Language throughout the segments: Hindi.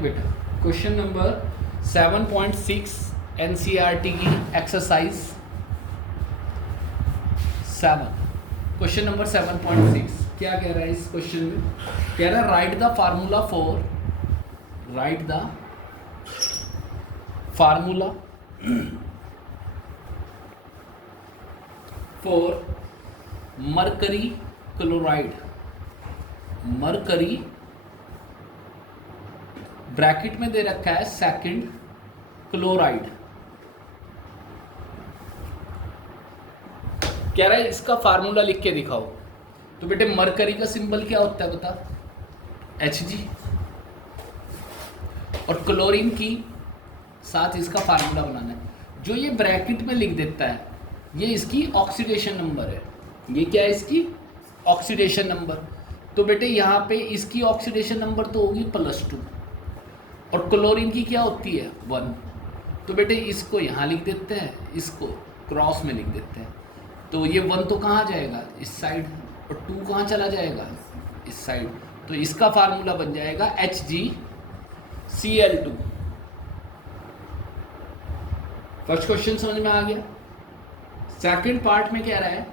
देख बेटा, क्वेश्चन नंबर 7.6 एनसीईआरटी की एक्सरसाइज 7, क्वेश्चन नंबर 7.6 क्या कह रहा है इस क्वेश्चन में? कह रहा है right the formula for mercury chloride, mercury bracket में दे रखा है सेकंड क्लोराइड। कह रहा है इसका फार्मूला लिख के दिखाओ। तो बेटे मरकरी का सिंबल क्या होता है बता? Hg। और क्लोरीन की साथ इसका फार्मूला बनाना है। जो ये ब्रैकेट में लिख देता है ये इसकी ऑक्सीडेशन नंबर है। ये क्या है? इसकी ऑक्सीडेशन नंबर। तो बेटे यहाँ पे इसकी ऑक्सीडेशन नंबर तो होगी +2 और क्लोरीन की क्या होती है 1। तो बेटे इसको यहाँ लिख देते हैं, इसको क्रॉस में लिख देते हैं। तो ये 1 तो कहाँ जाएगा? इस साइड, और 2 कहाँ चला जाएगा? इस साइड। तो इसका फार्मूला बन जाएगा HgCl2। फर्स्ट क्वेश्चन समझ में आ गया। सेकंड पार्ट में कह रहा है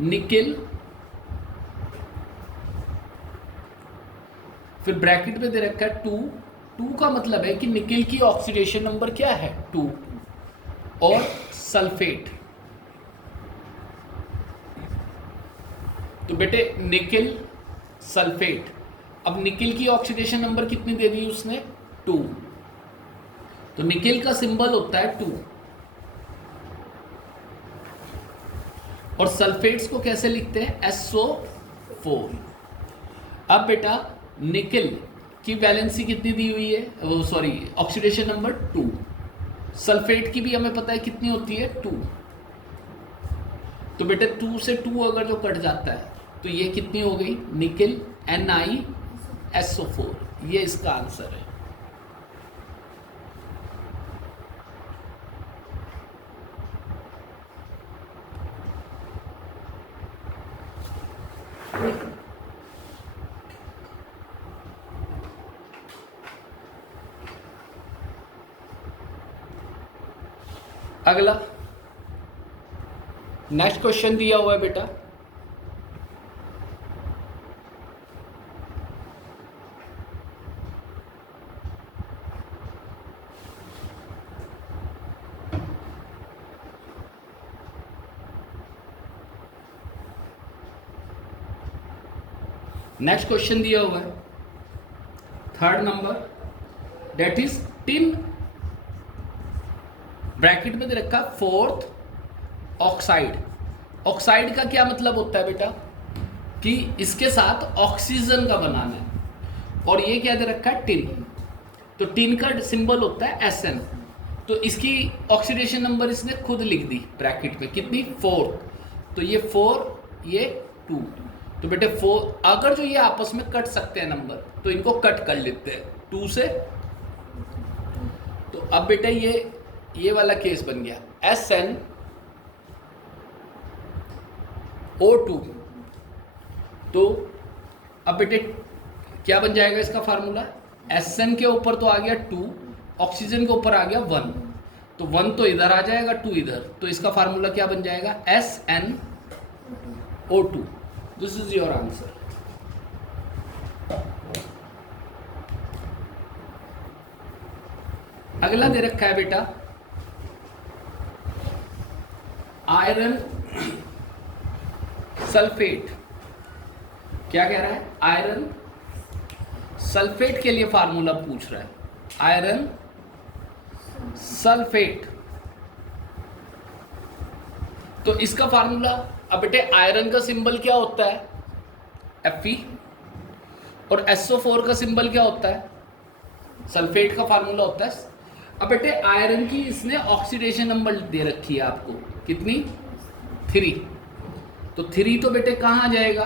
निकेल, फिर ब्रैकेट में दे रखा है 2 का मतलब है कि निकेल की ऑक्सीडेशन नंबर क्या है 2, और सल्फेट। तो बेटे निकेल सल्फेट, अब निकेल की ऑक्सीडेशन नंबर कितनी दे दी उसने? 2। तो निकेल का सिंबल होता है 2, और सल्फेट्स को कैसे लिखते हैं? SO4। अब बेटा निकेल की वैलेंसी कितनी दी हुई है? वो सॉरी, ऑक्सीडेशन नंबर 2। सल्फेट की भी हमें पता है कितनी होती है 2। तो बेटे 2 से 2 अगर जो कट जाता है तो ये कितनी हो गई? Nickel NiSO4। ये इसका आंसर है। अगला नेक्स्ट क्वेश्चन दिया हुआ है बेटा, नेक्स्ट क्वेश्चन दिया हुआ है 3rd number, that is ten, bracket में दे रखा 4th ऑक्साइड। ऑक्साइड का क्या मतलब होता है बेटा? कि इसके साथ ऑक्सीजन का बनाना है, और ये क्या दे रखा है? टिन। तो टिन का सिंबल होता है Sn। तो इसकी ऑक्सीडेशन नंबर इसने खुद लिख दी ब्रैकेट में, कितनी? 4th। तो ये 4, ये 2। तो बेटे 4, अगर जो ये आपस में कट सकते हैं नंबर तो इनको कट कर लेते हैं 2 से। तो अब बेटे ये वाला केस बन गया SnO2। तो अब बेटे क्या बन जाएगा इसका फार्मूला? Sn के ऊपर तो आ गया 2, ऑक्सीजन के ऊपर आ गया 1। तो 1 तो इधर आ जाएगा, 2 इधर। तो इसका फार्मूला क्या बन जाएगा? SnO2। This is your answer. अगला दे रखा है बेटा आयरन सल्फेट। क्या कह रहा है? आयरन सल्फेट के लिए फार्मूला पूछ रहा है। आयरन सल्फेट, तो इसका फार्मूला, अब बेटे आयरन का सिंबल क्या होता है? Fe। और SO4 का सिंबल क्या होता है? सल्फेट का फार्मूला होता है। अब बेटे आयरन की इसने ऑक्सीडेशन नंबर दे रखी है आपको, कितनी? 3। तो 3 तो बेटे कहाँ आ जाएगा?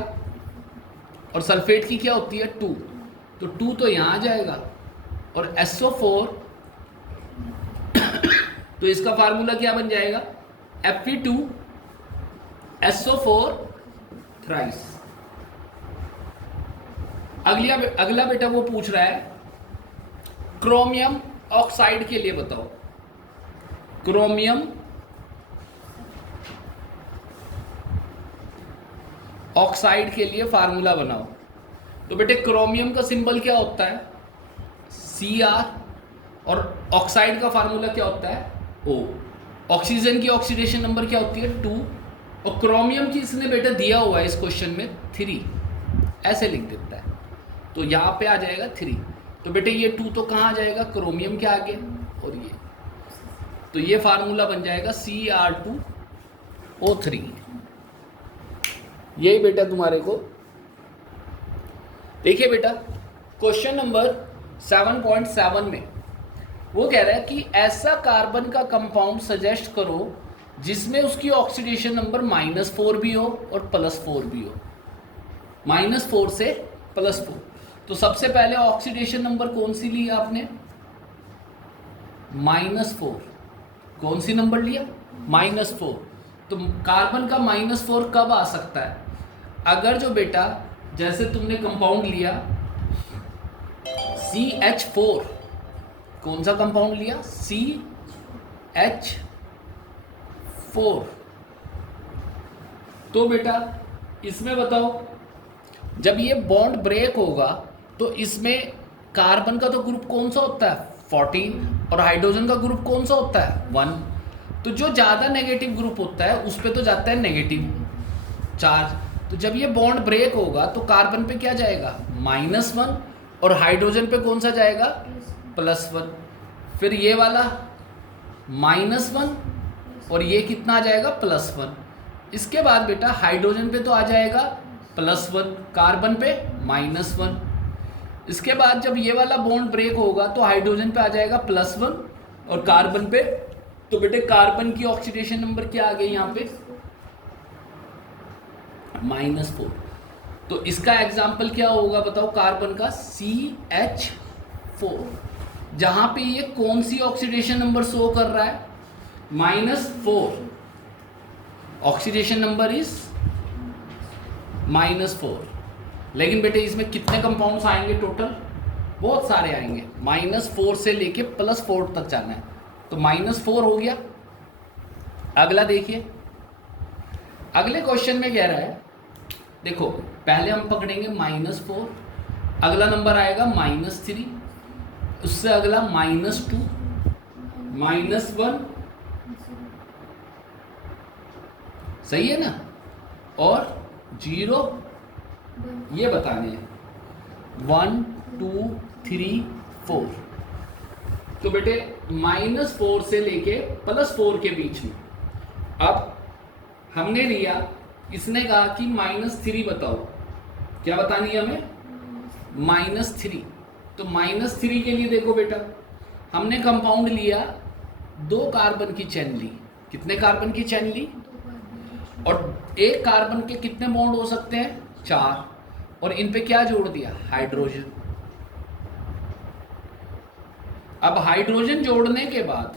और सल्फेट की क्या होती है? 2। तो 2 तो यहाँ आ जाएगा, और SO4 तो इसका फार्मूला क्या बन जाएगा? Fe2SO4 thrice. अगला बेटा वो पूछ रहा है क्रोमियम ऑक्साइड के लिए बताओ, क्रोमियम ऑक्साइड के लिए फार्मूला बनाओ। तो बेटे क्रोमियम का सिंबल क्या होता है, Cr, और ऑक्साइड का फार्मूला क्या होता है, O। ऑक्सीजन की ऑक्सीडेशन नंबर क्या होती है 2, और क्रोमियम की इसने बेटा दिया हुआ है इस क्वेश्चन में 3, ऐसे लिख देता है। तो यहाँ पे आ जाएगा 3। तो बेटे ये 2 तो कहाँ आ जाएगा, क्रोमियम के आगे, और ये तो ये फार्मूला बन जाएगा Cr2O3। यही बेटा तुम्हारे को देखिए बेटा क्वेश्चन नंबर 7.7 में वो कह रहा है कि ऐसा कार्बन का कंपाउंड सजेस्ट करो जिसमें उसकी ऑक्सीडेशन नंबर -4 भी हो और +4 भी हो, -4 से +4। तो सबसे पहले ऑक्सीडेशन नंबर कौन सी ली आपने, -4। कौन सी नंबर लिया, -4। तो कार्बन का -4 कब आ सकता है, अगर जो बेटा जैसे तुमने कंपाउंड लिया CH4, कौन सा कंपाउंड लिया, CH4। तो बेटा इसमें बताओ जब ये बॉन्ड ब्रेक होगा तो इसमें कार्बन का तो ग्रुप कौन सा होता है 14, और हाइड्रोजन का ग्रुप कौन सा होता है 1। तो जो ज़्यादा नेगेटिव ग्रुप होता है उस पर तो जाता है नेगेटिव चार्ज। तो जब ये बॉन्ड ब्रेक होगा तो कार्बन पे क्या जाएगा -1, और हाइड्रोजन पे कौन सा जाएगा +1। फिर ये वाला -1 और ये कितना आ जाएगा +1। इसके बाद बेटा हाइड्रोजन पे तो आ जाएगा +1, कार्बन पे -1। इसके बाद जब ये वाला बॉन्ड ब्रेक होगा तो हाइड्रोजन पे आ जाएगा +1 और कार्बन पे, तो बेटे कार्बन की ऑक्सीडेशन नंबर क्या आ गई यहाँ पे -4। तो इसका एग्जाम्पल क्या होगा बताओ, कार्बन का CH4, जहां पे ये कौन सी ऑक्सीडेशन नंबर शो कर रहा है -4, ऑक्सीडेशन नंबर इज -4। लेकिन बेटे इसमें कितने कंपाउंड्स आएंगे टोटल, बहुत सारे आएंगे, -4 से लेके +4 तक जाना है। तो -4 हो गया। अगला देखिए, अगले क्वेश्चन में कह रहा है, देखो पहले हम पकड़ेंगे -4, अगला नंबर आएगा -3, उससे अगला -2, -1, सही है ना, और 0, ये बताने हैं 1 2 3 4। तो बेटे -4 से लेके +4 के बीच में, अब हमने लिया, इसने कहा कि -3 बताओ, क्या बतानी है हमें -3। तो -3 के लिए देखो बेटा हमने कंपाउंड लिया, 2 कार्बन की चेन ली, कितने कार्बन की चेन ली, और एक कार्बन के कितने बॉन्ड हो सकते हैं 4, और इन पे क्या जोड़ दिया हाइड्रोजन। अब हाइड्रोजन जोड़ने के बाद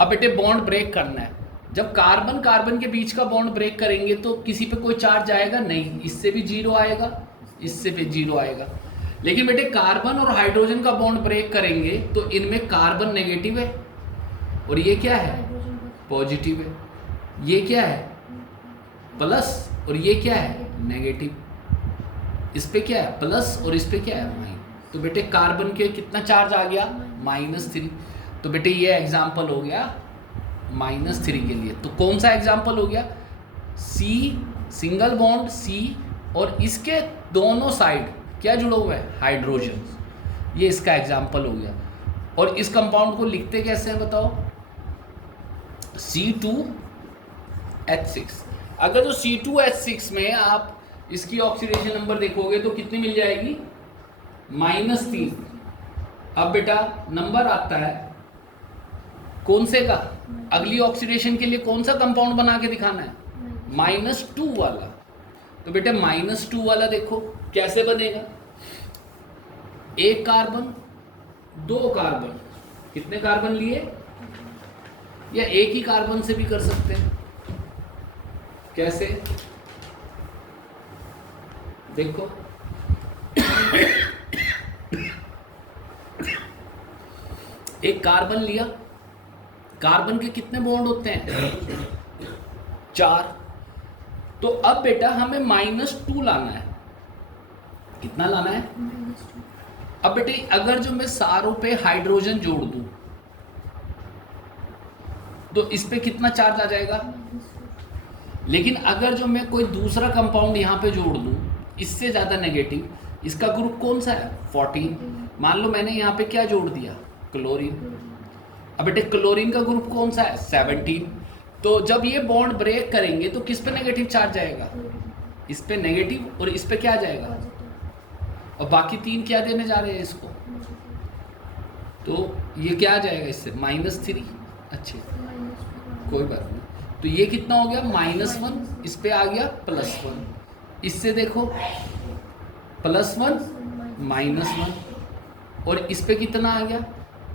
अब बेटे बॉन्ड ब्रेक करना है। जब कार्बन कार्बन के बीच का बॉन्ड ब्रेक करेंगे तो किसी पे कोई चार्ज आएगा नहीं, इससे भी 0 आएगा, इससे भी 0 आएगा। लेकिन बेटे कार्बन और हाइड्रोजन का बॉन्ड ब्रेक करेंगे तो इनमें कार्बन नेगेटिव है और ये क्या है पॉजिटिव है, ये क्या है प्लस और ये क्या है नेगेटिव, इस पे क्या है प्लस और इस पे क्या है माइनस। तो बेटे कार्बन के कितना चार्ज आ गया -3। तो बेटे ये एग्जाम्पल हो गया -3 के लिए। तो कौन सा एग्जाम्पल हो गया, C सिंगल बॉन्ड C और इसके दोनों साइड क्या जुड़ा हुआ है हाइड्रोजन, ये इसका एग्जाम्पल हो गया। और इस कंपाउंड को लिखते कैसे हैं बताओ, C2H6। अगर जो C2H6 में आप इसकी ऑक्सीडेशन नंबर देखोगे तो कितनी मिल जाएगी -3। अब बेटा नंबर आता है कौन से का, अगली ऑक्सीडेशन के लिए कौन सा कंपाउंड बना के दिखाना है -2 वाला। तो बेटे -2 वाला देखो कैसे बनेगा, एक कार्बन 2 कार्बन, कितने कार्बन लिए, या एक ही कार्बन से भी कर सकते हैं, कैसे देखो एक कार्बन लिया, कार्बन के कितने बॉन्ड होते हैं? 4। तो अब बेटा हमें -2 लाना है। कितना लाना है? अब बेटे अगर जो मैं सारों पे हाइड्रोजन जोड़ दूं तो इस पे कितना चार्ज आ जाएगा? लेकिन अगर जो मैं कोई दूसरा कंपाउंड यहाँ पे जोड़ दूं इससे ज़्यादा नेगेटिव, इसका ग्रुप कौन सा है? 14। मान लो मैंने यहाँ पे क्या जोड़ दिया? क्लोरीन। अब बेटे क्लोरीन का ग्रुप कौन सा है? 17। तो जब ये बॉन्ड ब्रेक करेंगे तो किस पे नेगेटिव चार्ज जाएगा? इस पे नेगेटिव, और इस पे क्या जाएगा? और बाकी 3 क्या देने जा रहे हैं इसको? तो ये क्या आ जाएगा इससे? -3। अच्छे, कोई बात नहीं। तो ये कितना हो गया? -1, इस पे आ गया +1। इससे देखो +1 -1, और इस पे कितना आ गया?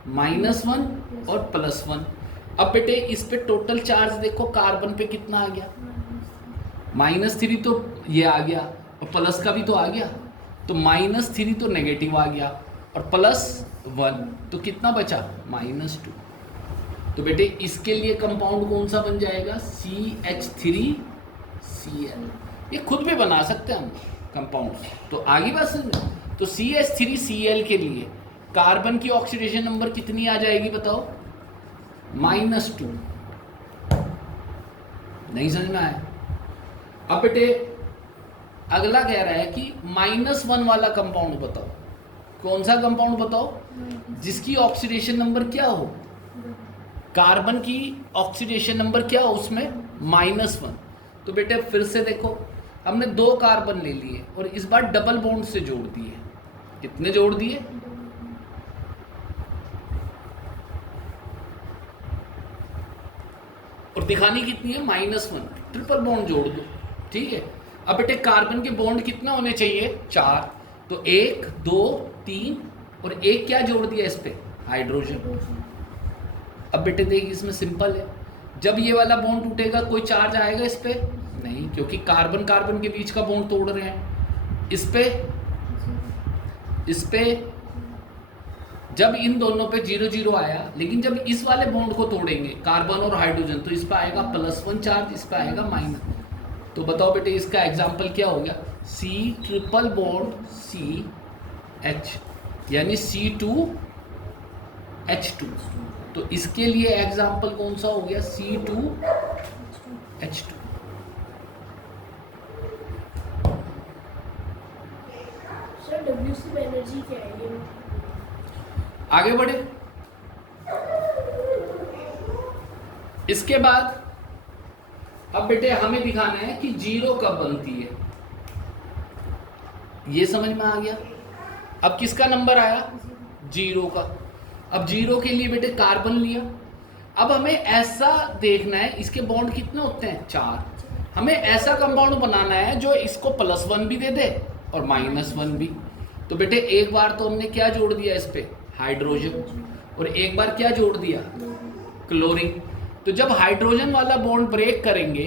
-1 और +1। अब बेटे इस पे टोटल चार्ज देखो, कार्बन पे कितना आ गया? -3 तो ये आ गया, और प्लस का भी तो आ गया, तो -3 तो नेगेटिव आ गया, और +1 तो कितना बचा? -2। तो बेटे इसके लिए कंपाउंड कौन सा बन जाएगा? CH3Cl। ये खुद भी बना सकते हैं हम कंपाउंड। तो आगे बात समझो। तो CH3Cl के लिए कार्बन की ऑक्सीडेशन नंबर कितनी आ जाएगी बताओ? -2। नहीं समझ में आया? अब बेटे अगला कह रहा है कि -1 वाला कंपाउंड बताओ। कौन सा कंपाउंड बताओ जिसकी ऑक्सीडेशन नंबर क्या हो? कार्बन की ऑक्सीडेशन नंबर क्या हो उसमें? -1। तो बेटे फिर से देखो, हमने 2 कार्बन ले लिए और इस बार डबल बॉन्ड से जोड़ दिए। कितने जोड़ दिए? और दिखानी कितनी है? -1। ट्रिपल बॉन्ड जोड़ दो, ठीक है। अब बेटे कार्बन के बॉन्ड कितना होने चाहिए? 4। तो 1 2 3 और एक क्या जोड़ दिया इस पे? हाइड्रोजन। अब बेटे देख, इसमें सिंपल है, जब ये वाला बॉन्ड टूटेगा कोई चार्ज आएगा इस पे? नहीं, क्योंकि कार्बन कार्बन के बीच का बॉन्ड तोड़ रहे हैं। इस पे जब इन दोनों पे 0 0 आया, लेकिन जब इस वाले बॉन्ड को तोड़ेंगे कार्बन और हाइड्रोजन तो इस पे आएगा +1 चार्ज, इस पे आएगा -। तो बताओ बेटे इसका एग्जाम्पल क्या हो गया? C ट्रिपल बॉन्ड CH यानी C2H2। तो इसके लिए एग्जाम्पल कौन सा हो गया? C2H2। सर WC में एनर्जी क्या है ये? आगे बढ़े। इसके बाद अब बेटे हमें दिखाना है कि 0 कब बनती है। ये समझ में आ गया? अब किसका नंबर आया? 0 का। अब 0 के लिए बेटे कार्बन लिया। अब हमें ऐसा देखना है, इसके बॉन्ड कितने होते हैं? 4। हमें ऐसा कंपाउंड बनाना है जो इसको +1 भी दे दे और -1 भी। तो बेटे एक बार तो हमने क्या जोड़ दिया इस पे? हाइड्रोजन। और एक बार क्या जोड़ दिया? क्लोरीन। तो जब हाइड्रोजन वाला बॉन्ड ब्रेक करेंगे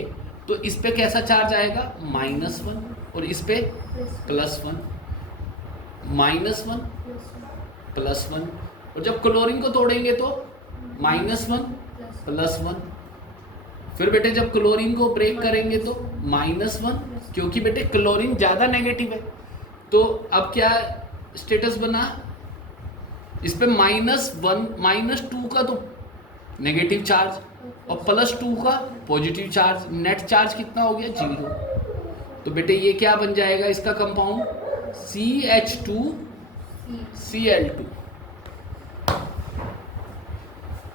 तो इस पे कैसा चार्ज आएगा? -1, और इस पे +1। -1 +1, और जब क्लोरीन को तोड़ेंगे तो -1 +1। फिर बेटे जब क्लोरीन को ब्रेक करेंगे तो -1, क्योंकि बेटे क्लोरीन ज़्यादा नेगेटिव है। तो अब क्या स्टेटस बना? इस पे -2 का तो नेगेटिव चार्ज और +2 का पॉजिटिव चार्ज, नेट चार्ज कितना हो गया? 0। तो बेटे ये क्या बन जाएगा इसका कंपाउंड? CH2Cl2।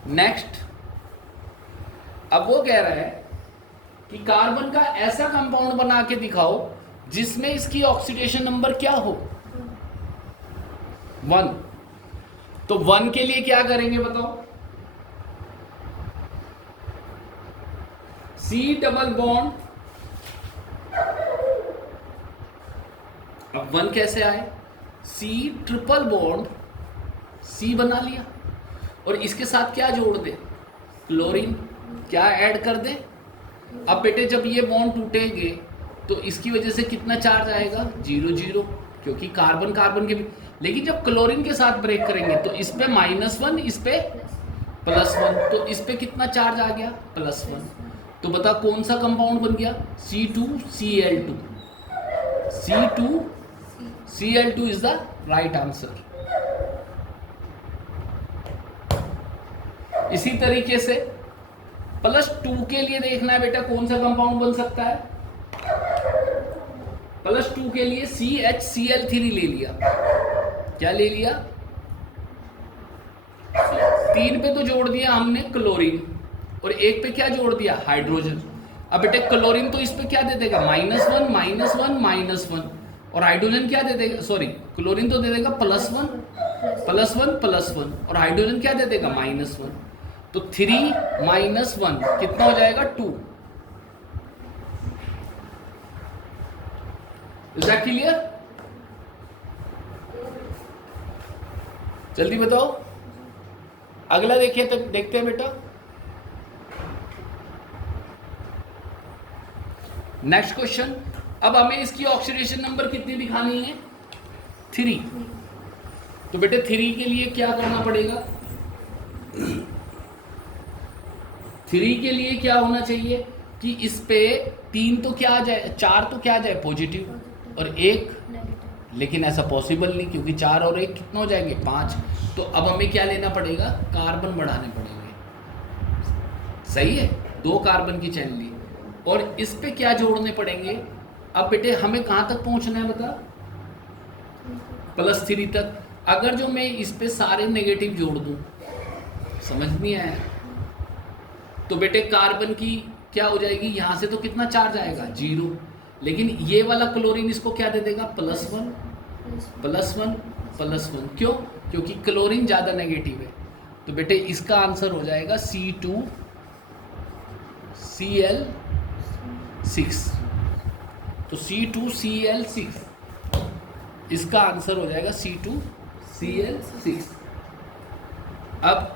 नेक्स्ट, अब वो कह रहा है कि कार्बन का ऐसा कंपाउंड बना के दिखाओ जिसमें इसकी ऑक्सीडेशन नंबर क्या हो? 1। तो 1 के लिए क्या करेंगे बताओ? C डबल बॉन्ड, अब 1 कैसे आए? C ट्रिपल बॉन्ड C बना लिया, और इसके साथ क्या जोड़ दे? क्लोरीन। क्या ऐड कर दे? अब बेटे जब ये बॉन्ड टूटेंगे तो इसकी वजह से कितना चार्ज आएगा? 0 0, क्योंकि कार्बन कार्बन के भी। लेकिन जब क्लोरीन के साथ ब्रेक करेंगे तो इस पे -1, इस पे +1, तो इस पे कितना चार्ज आ गया? +1। तो बता कौन सा कंपाउंड बन गया? C2Cl2। C2Cl2 is the right answer. इसी तरीके से +2 के लिए देखना है बेटा कौन सा कंपाउंड बन सकता है। +2 के लिए CHCl3 ले लिया। क्या ले लिया? 3 पे तो जोड़ दिया हमने क्लोरीन, और 1 पे क्या जोड़ दिया? हाइड्रोजन। अब बेटे क्लोरीन तो इस पे क्या दे देगा? -1 -1 -1, और हाइड्रोजन क्या दे देगा? सॉरी, क्लोरीन तो दे देगा +1 +1 +1, और हाइड्रोजन क्या दे देगा? -1। तो 3 - 1 कितना हो जाएगा? 2। Is that clear? जल्दी बताओ। अगला देखिए, तक देखते हैं बेटा। Next question. अब हमें इसकी ऑक्सीडेशन नंबर कितनी दिखानी है? 3। तो बेटे 3 के लिए क्या करना पड़ेगा? 3 के लिए क्या होना चाहिए कि इस पे 3 तो क्या आ जाए, 4 तो क्या आ जाए? पॉजिटिव, और 1, लेकिन ऐसा पॉसिबल नहीं, क्योंकि 4 और 1 कितना हो जाएंगे? 5। तो अब हमें क्या लेना पड़ेगा? कार्बन बढ़ाने पड़ेंगे। सही है, 2 कार्बन की चैन ली, और इस पे क्या जोड़ने पड़ेंगे? अब बेटे हमें कहाँ तक पहुँचना है बता? +3 तक। अगर जो मैं इस पे सारे नेगेटिव जोड़ दूँ, समझ नहीं आया? तो बेटे कार्बन की क्या हो जाएगी? यहाँ से तो कितना चार्ज आएगा? 0। लेकिन ये वाला क्लोरीन इसको क्या दे देगा? +1 +1 +1। क्यों? क्योंकि क्लोरीन ज़्यादा नेगेटिव है। तो बेटे इसका आंसर हो जाएगा C2Cl6। तो C2Cl6 इसका आंसर हो जाएगा C2Cl6। अब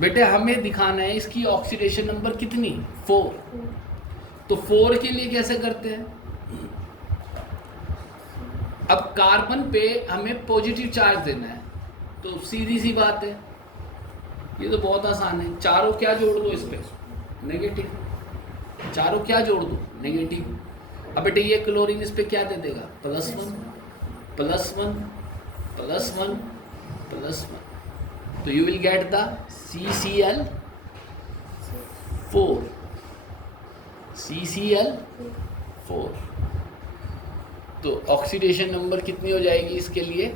बेटे हमें दिखाना है इसकी ऑक्सीडेशन नंबर कितनी? 4। तो 4 के लिए कैसे करते हैं? अब कार्बन पे हमें पॉजिटिव चार्ज देना है, तो सीधी सी बात है, ये तो बहुत आसान है। चारों क्या जोड़ दो इस पे? नेगेटिव। चारों क्या जोड़ दो? नेगेटिव। अब बेटे ये क्लोरीन इस पे क्या दे देगा? +1 +1 +1 +1। तो you will get the CCl4। CCl4। तो ऑक्सीडेशन नंबर कितनी हो जाएगी इसके लिए?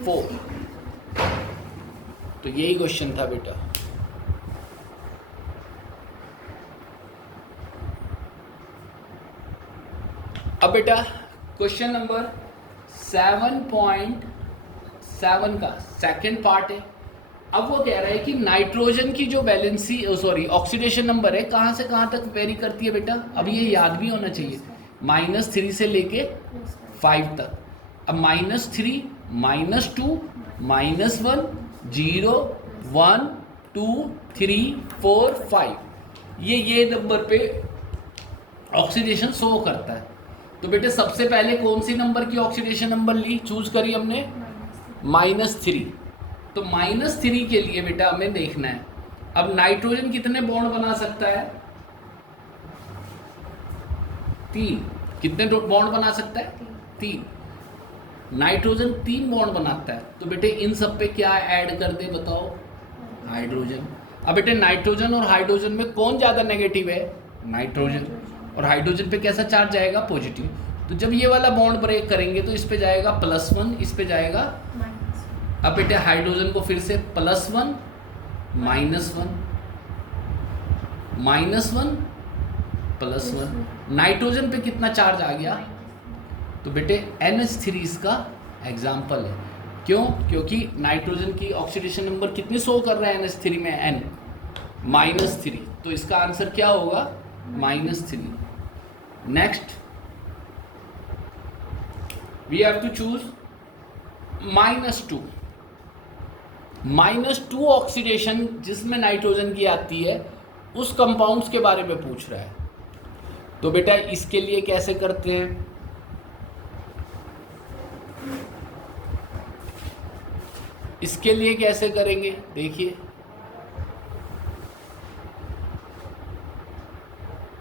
4। तो यही क्वेश्चन था बेटा। अब बेटा क्वेश्चन नंबर 7.7 का सेकंड पार्ट है। अब वो कह रहा है कि नाइट्रोजन की जो वैलेंसी ऑक्सीडेशन नंबर है कहाँ से कहाँ तक वेरी करती है बेटा? अब ये याद भी होना चाहिए, -3 से लेके 5 तक। अब -3 -2 -1 0 1 2 3 4 5 ये नंबर पे ऑक्सीडेशन शो करता है। तो बेटे सबसे पहले कौन सी नंबर की ऑक्सीडेशन नंबर ली, चूज करी हमने? -3। तो -3 के लिए बेटा हमें देखना है अब नाइट्रोजन कितने बॉन्ड बना सकता है? 3। कितने बॉन्ड बना सकता है? 3। नाइट्रोजन 3 बॉन्ड बनाता है। तो बेटे इन सब पे क्या ऐड कर दे बताओ? हाइड्रोजन। अब बेटे नाइट्रोजन और हाइड्रोजन में कौन ज़्यादा नेगेटिव है? नाइट्रोजन। और हाइड्रोजन पे कैसा चार्ज जाएगा? पॉजिटिव। तो जब ये वाला बॉन्ड ब्रेक करेंगे तो इस पे जाएगा +1, इस पे जाएगा। अब बेटे हाइड्रोजन को फिर से +1 -1 -1 +1। नाइट्रोजन पे कितना चार्ज आ गया? तो बेटे NH3 इसका एग्जाम्पल है। क्यों? क्योंकि नाइट्रोजन की ऑक्सीडेशन नंबर कितनी शो कर रहा है NH3 में? N -3। तो इसका आंसर क्या होगा? -3। Next we have to choose -2। -2 oxidation जिसमें नाइट्रोजन की आती है उस कंपाउंड्स के बारे में पूछ रहा है। तो बेटा इसके लिए कैसे करते हैं? इसके लिए कैसे करेंगे देखिए,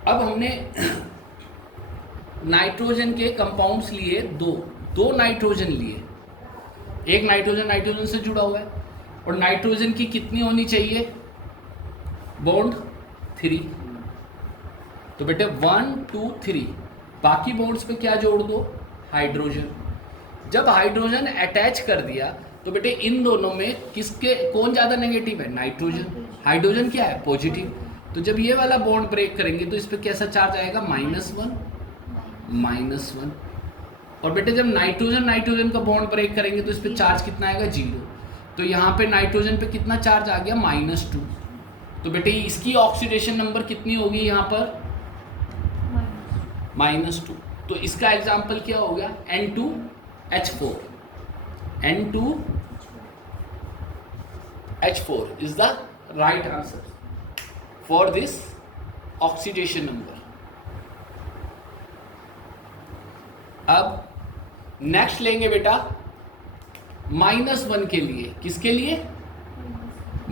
अब हमने नाइट्रोजन के कंपाउंड्स लिए, दो नाइट्रोजन लिए, एक नाइट्रोजन नाइट्रोजन से जुड़ा हुआ है, और नाइट्रोजन की कितनी होनी चाहिए बॉन्ड 3। तो बेटे 1 2 3, बाकी बॉन्ड्स पे क्या जोड़ दो हाइड्रोजन। जब हाइड्रोजन अटैच कर दिया तो बेटे इन दोनों में किसके कौन ज़्यादा नेगेटिव है, नाइट्रोजन। हाइड्रोजन क्या है, पॉजिटिव। तो जब ये वाला बॉन्ड ब्रेक करेंगे तो इस पर कैसा चार्ज आएगा, -1। और बेटे जब नाइट्रोजन नाइट्रोजन का बॉन्ड ब्रेक करेंगे तो इस पर चार्ज कितना आएगा, 0। तो यहाँ पे नाइट्रोजन पे कितना चार्ज आ गया, -2। तो बेटे इसकी ऑक्सीडेशन नंबर कितनी होगी यहाँ पर, -2। तो इसका एग्जाम्पल क्या हो गया, N2H4। N2H4 is the right answer for this oxidation number. अब नेक्स्ट लेंगे बेटा -1 के लिए, किसके लिए,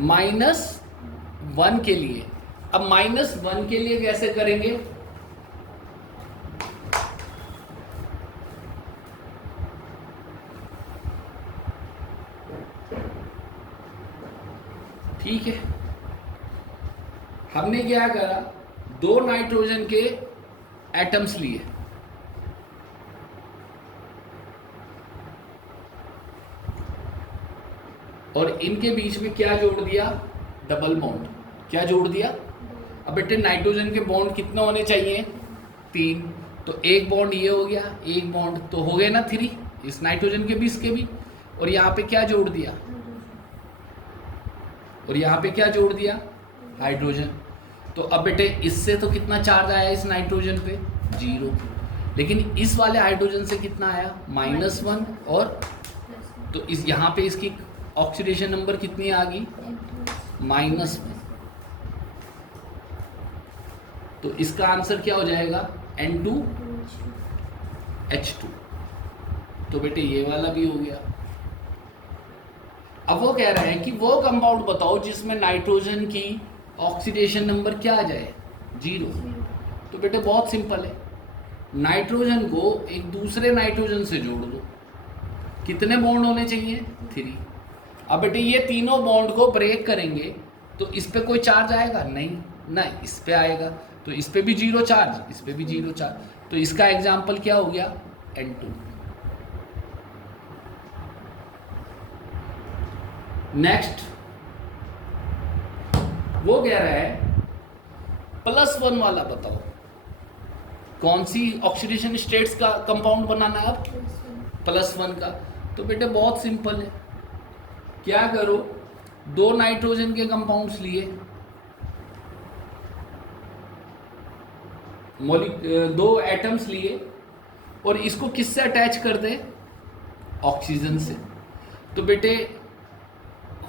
-1 के लिए। अब -1 के लिए कैसे करेंगे, ठीक है, हमने क्या करा, 2 नाइट्रोजन के एटम्स लिए, और इनके बीच में क्या जोड़ दिया, डबल बॉन्ड। क्या जोड़ दिया, अब बेटे नाइट्रोजन के बॉन्ड कितने होने चाहिए, 3। तो एक बॉन्ड ये हो गया, एक बॉन्ड तो हो गए ना 3 इस नाइट्रोजन के भी इसके भी, और यहाँ पे क्या जोड़ दिया, और यहाँ पे क्या जोड़ दिया, हाइड्रोजन। तो अब बेटे इससे तो कितना चार्ज आया इस नाइट्रोजन पे, 0। लेकिन इस वाले हाइड्रोजन से कितना आया, -1। और तो इस यहाँ पे इसकी ऑक्सीडेशन नंबर कितनी आ गई, -1। तो इसका आंसर क्या हो जाएगा, N2H2। तो बेटे ये वाला भी हो गया। अब वो कह रहे हैं कि वो कंपाउंड बताओ जिसमें नाइट्रोजन की ऑक्सीडेशन नंबर क्या आ जाए, 0। तो बेटे बहुत सिंपल है, नाइट्रोजन को एक दूसरे नाइट्रोजन से जोड़ दो, कितने बॉन्ड होने चाहिए, 3। अब बेटे ये तीनों बॉन्ड को ब्रेक करेंगे तो इस पे कोई चार्ज आएगा, नहीं ना, इस पे आएगा। तो इस पे भी 0 चार्ज, इस पे भी 0 चार्ज। तो इसका एग्जाम्पल क्या हो गया, N2। नेक्स्ट वो कह रहा है +1 वाला बताओ, कौन सी ऑक्सीडेशन स्टेट्स का कंपाउंड बनाना है अब, +1 का। तो बेटे बहुत सिंपल है, क्या करो, 2 नाइट्रोजन के कंपाउंड्स लिए, 2 एटम्स लिए, और इसको किससे अटैच कर दे, ऑक्सीजन से। तो बेटे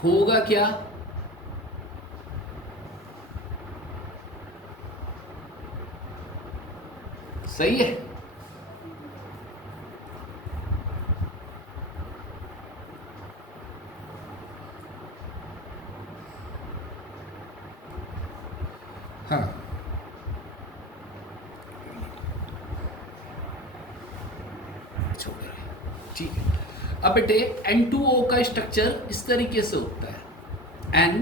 होगा क्या, सही है, हाँ छोड़े, ठीक है। अब बेटे N2O का स्ट्रक्चर इस तरीके से होता है, N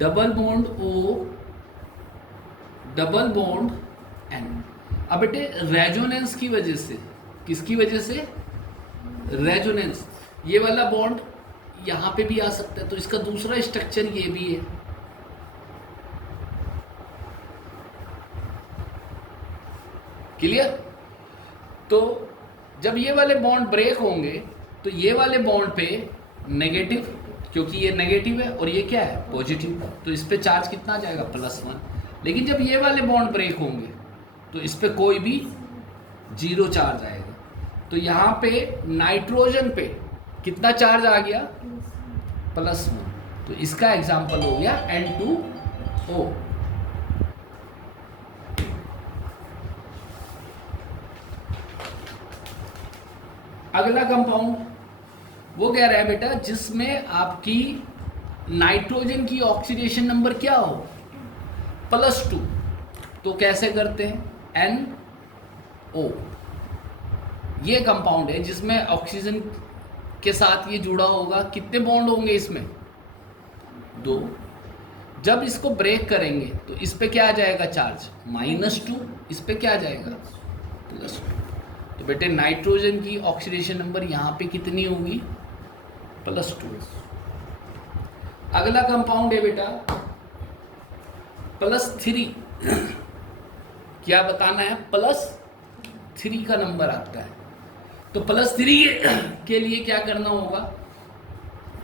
double bond O double bond N। अब बेटे रेजोनेंस की वजह से, किसकी वजह से, रेजोनेंस, ये वाला बॉन्ड यहाँ पे भी आ सकता है, तो इसका दूसरा स्ट्रक्चर ये भी है। क्लियर। तो जब ये वाले बॉन्ड ब्रेक होंगे तो ये वाले बॉन्ड पे नेगेटिव, क्योंकि ये नेगेटिव है और ये क्या है, पॉजिटिव, तो इस पे चार्ज कितना आ जाएगा, +1। लेकिन जब ये वाले बॉन्ड ब्रेक होंगे तो इस पे कोई भी 0 चार्ज आएगा। तो यहाँ पे नाइट्रोजन पे कितना चार्ज आ गया, +1। तो इसका एग्जाम्पल हो गया N2O। अगला कंपाउंड वो कह रहा है बेटा जिसमें आपकी नाइट्रोजन की ऑक्सीडेशन नंबर क्या हो, +2। तो कैसे करते हैं, NO। ये कंपाउंड है जिसमें ऑक्सीजन के साथ ये जुड़ा होगा, कितने बॉन्ड होंगे इसमें, 2। जब इसको ब्रेक करेंगे तो इस पे क्या आ जाएगा चार्ज, -2, इस पे क्या आ जाएगा, +2। तो बेटे नाइट्रोजन की ऑक्सीडेशन नंबर यहाँ पे कितनी होगी, +2। अगला कंपाउंड है बेटा +3। क्या बताना है, +3 का नंबर आता है। तो +3 के लिए क्या करना होगा,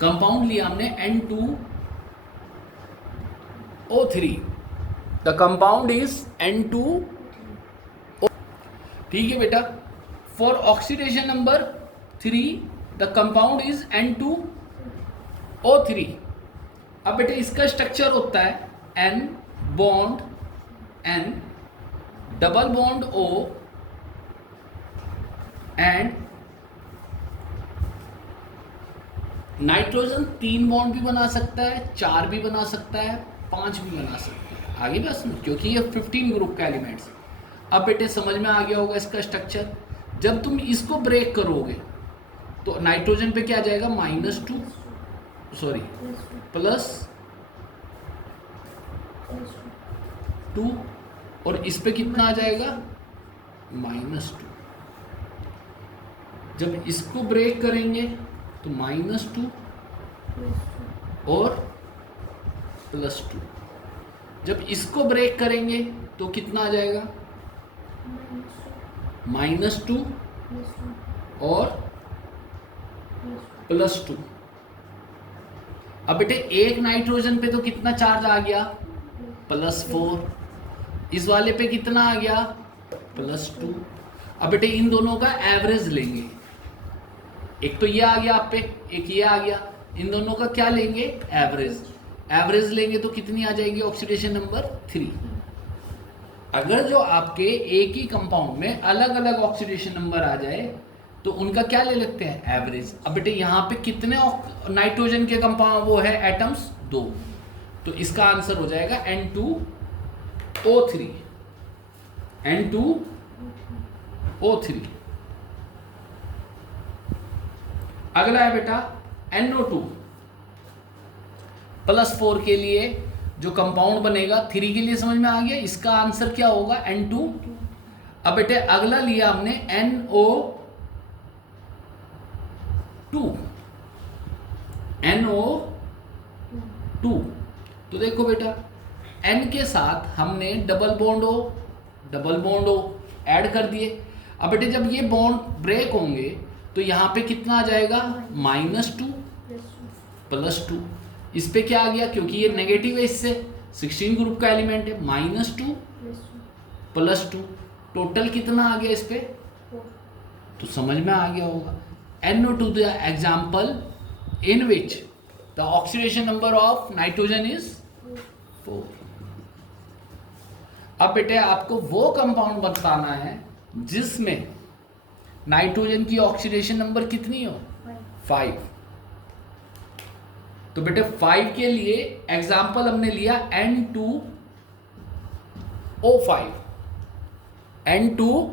कंपाउंड लिया हमने N2O3, the compound is N2O। ठीक है बेटा, for oxidation number 3 the compound is N2O3। अब बेटे इसका स्ट्रक्चर होता है N bond N double bond O and nitrogen 3 bond भी बना सकता है, 4 भी बना सकता है, 5 भी बना सकता है। आगे बस क्योंकि ये 15 ग्रुप का एलिमेंट्स। अब बेटे समझ में आ गया होगा इसका स्ट्रक्चर। जब तुम इसको ब्रेक करोगे तो नाइट्रोजन पे क्या जाएगा, -2 सॉरी +2 और इस पे कितना आ जाएगा, -2। जब इसको ब्रेक करेंगे तो -2 और +2। जब इसको ब्रेक करेंगे तो कितना आ जाएगा, -2 और +2। अब बेटे एक नाइट्रोजन पे तो कितना चार्ज आ गया, +4। इस वाले पे कितना आ गया, +2। अब बेटे इन दोनों का एवरेज लेंगे, एक तो ये आ गया आप पे, एक ये आ गया, इन दोनों का क्या लेंगे, एवरेज। एवरेज लेंगे तो कितनी आ जाएगी ऑक्सीडेशन नंबर 3। अगर जो आपके एक ही कंपाउंड में अलग अलग ऑक्सीडेशन नंबर आ जाए तो उनका क्या ले लेते हैं, एवरेज। अब बेटे यहाँ पे कितने नाइट्रोजन के कंपाउंड वो है एटम्स, 2। तो इसका आंसर हो जाएगा N2O3। N2O3। अगला है बेटा NO2। +4 के लिए जो कंपाउंड बनेगा, 3 के लिए समझ में आ गया, इसका आंसर क्या होगा, N2। अब बेटे अगला लिया हमने NO2। NO2। तो देखो बेटा N के साथ हमने डबल बॉन्ड O ऐड कर दिए। अब बेटे जब ये बॉन्ड ब्रेक होंगे तो यहाँ पे कितना आ जाएगा, -2 +2। इस पे क्या आ गया, क्योंकि ये नेगेटिव है, इससे 16 ग्रुप का एलिमेंट है, -2 +2। टोटल कितना आ गया इस पे, तो समझ में आ गया होगा। NO2 the example in which the oxidation number of nitrogen is 4। अब बेटे आपको वो कंपाउंड बताना है जिसमें नाइट्रोजन की ऑक्सीडेशन नंबर कितनी हो, 5। तो बेटे 5 के लिए एग्जाम्पल हमने लिया N2O5। N2